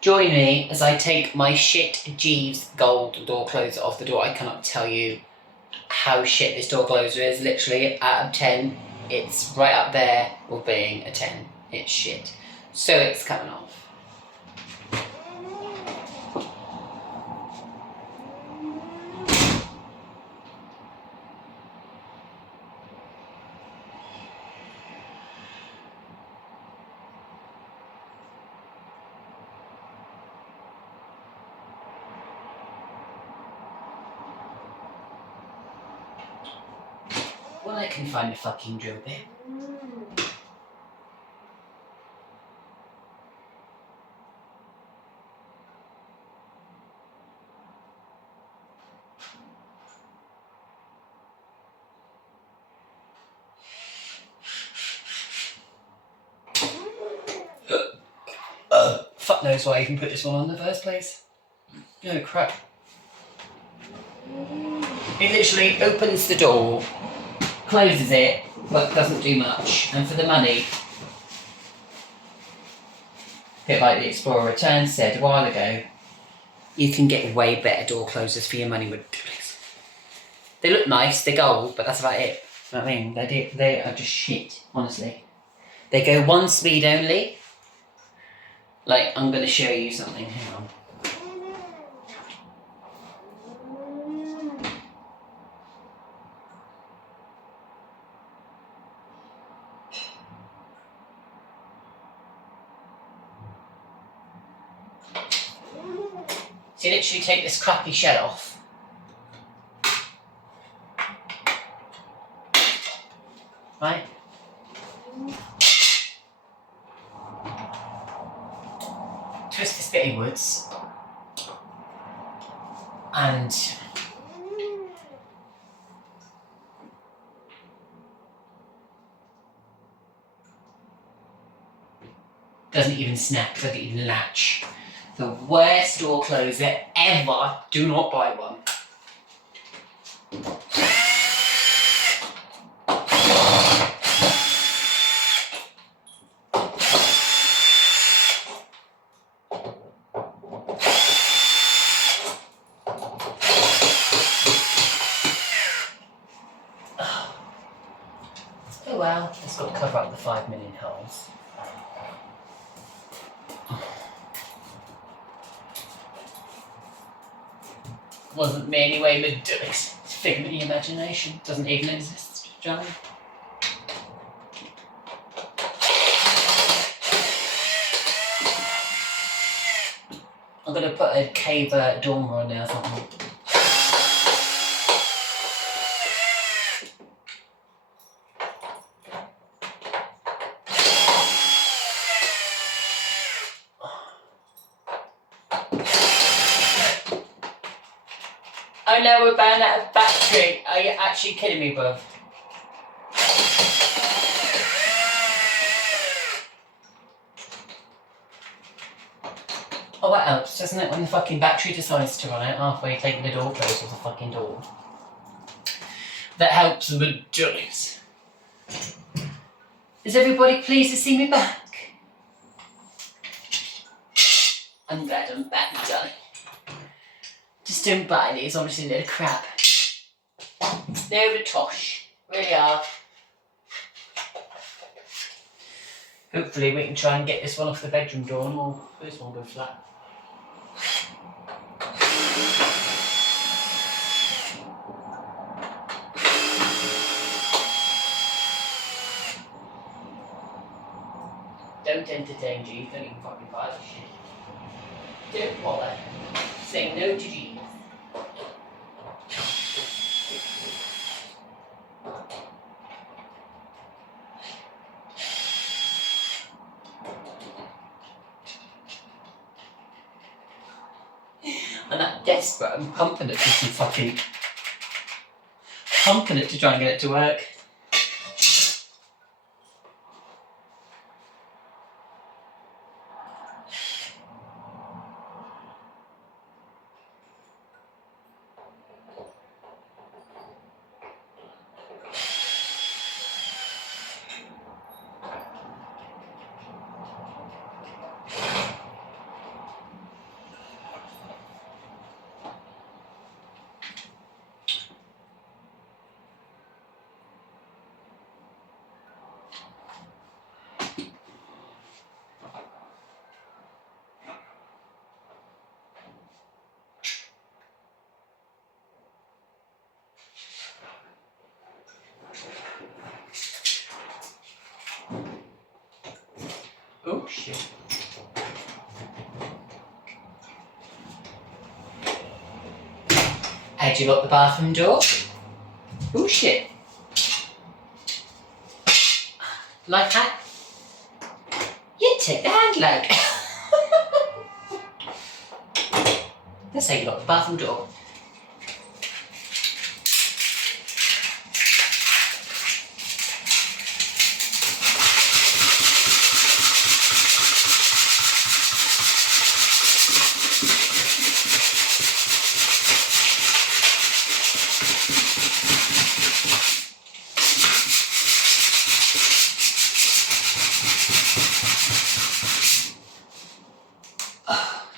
Join me as I take my shit Geze gold door closer off the door. I cannot tell you how shit this door closer is. Literally, out of 10, it's right up there with being a 10. It's shit. So it's coming off. Well, I can find a fucking drill bit. Fuck knows why I even put this one on in the first place. Oh crap. It literally opens the door, closes it, but doesn't do much. And for the money, a bit like the Explorer Returns said a while ago, you can get way better door closers for your money with this. They look nice, they're gold, but that's about it. You know what I mean? They are just shit, honestly. They go one speed only. Like, I'm going to show you something, hang on. So you literally take this crappy shell off. Right? Twist this bit inwards. And doesn't even snap, doesn't even latch. The worst door closer ever. Do not buy one. Oh well, it's got to cover up the 5 million holes. Wasn't me anyway, but it's a figment of the imagination. Doesn't even exist, Johnny. I'm gonna put a cave dormer on there or something. Oh no, we're banned out of battery. Are you actually kidding me, bruv? Oh, that helps, doesn't it? When the fucking battery decides to run out halfway taking the door closed with the fucking door. That helps the majority. Is everybody pleased to see me back? I'm glad I'm back, darling. Just don't buy these, obviously they're crap. They're a tosh, really are. Hopefully we can try and get this one off the bedroom door and we'll this one go flat. Don't entertain G, don't even fucking buy this shit. Don't bother. Say no to G. I'm that desperate, I'm pumping it to some fucking... pumping it to try and get it to work. Oh shit. How'd you lock the bathroom door? Oh shit. Like that? You take the handle out. That's how you lock the bathroom door.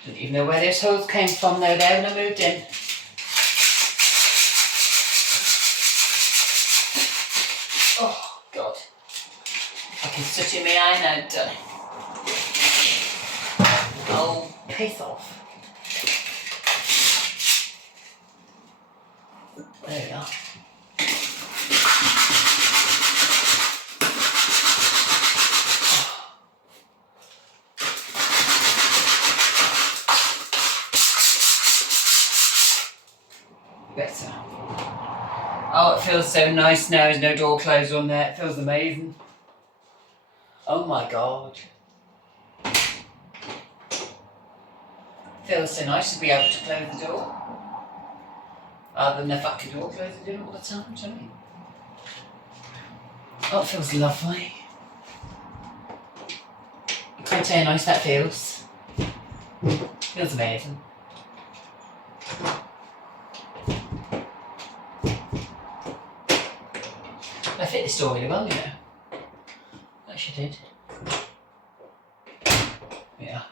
Didn't even know where those holes came from though there when I moved in. Oh God. Fucking soot in my eye now, Johnny. Oh, piss off. There we are. Better. Oh, it feels so nice now. There's no door closed on there. It feels amazing. Oh my God. It feels so nice to be able to close the door. Rather than the fucking door closing doing it all the time, do you know what I mean? Oh, it feels lovely. I can't tell you how nice that feels. Feels amazing. I fit this door really well, you know. Actually did. Yeah.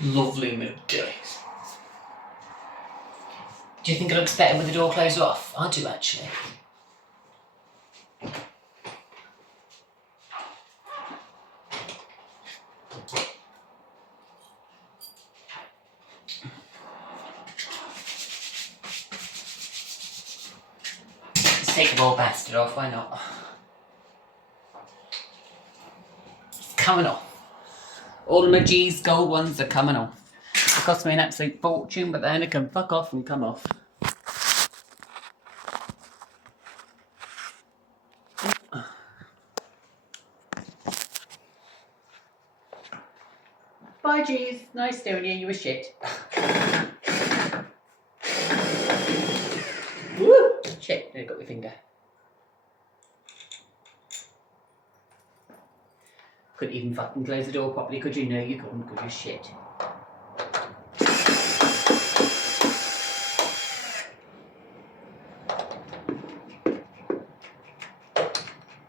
Lovely mood days. Do you think it looks better with the door closed off? I do actually. Let's take the ball bastard off, why not? It's coming off. All of my Geze gold ones are coming off. It cost me an absolute fortune, but then it can fuck off and come off. Bye Geze, nice doing you, you were shit. Woo! Shit, there you got your finger. Couldn't even fucking close the door properly, could you? No, you couldn't, could you? Shit.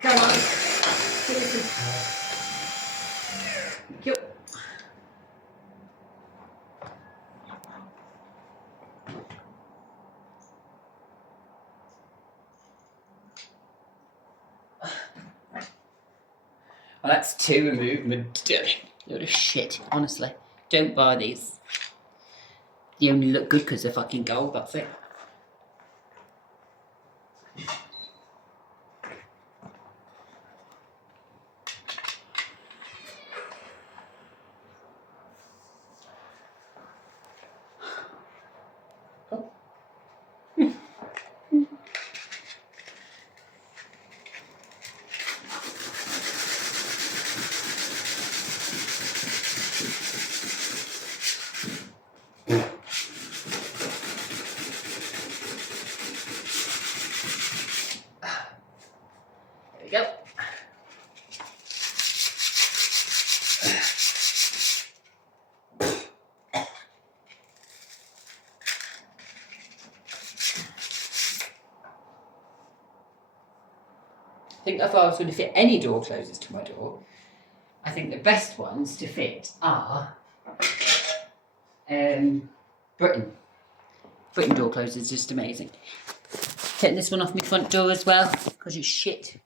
Come on. Thank you. Well, that's two removed. Load of shit, honestly. Don't buy these. They only look good because they're fucking gold, that's it. There we go. I think if I was going to fit any door closers to my door, I think the best ones to fit are Britain. Britain door closers, just amazing. Taking this one off my front door as well, because it's shit.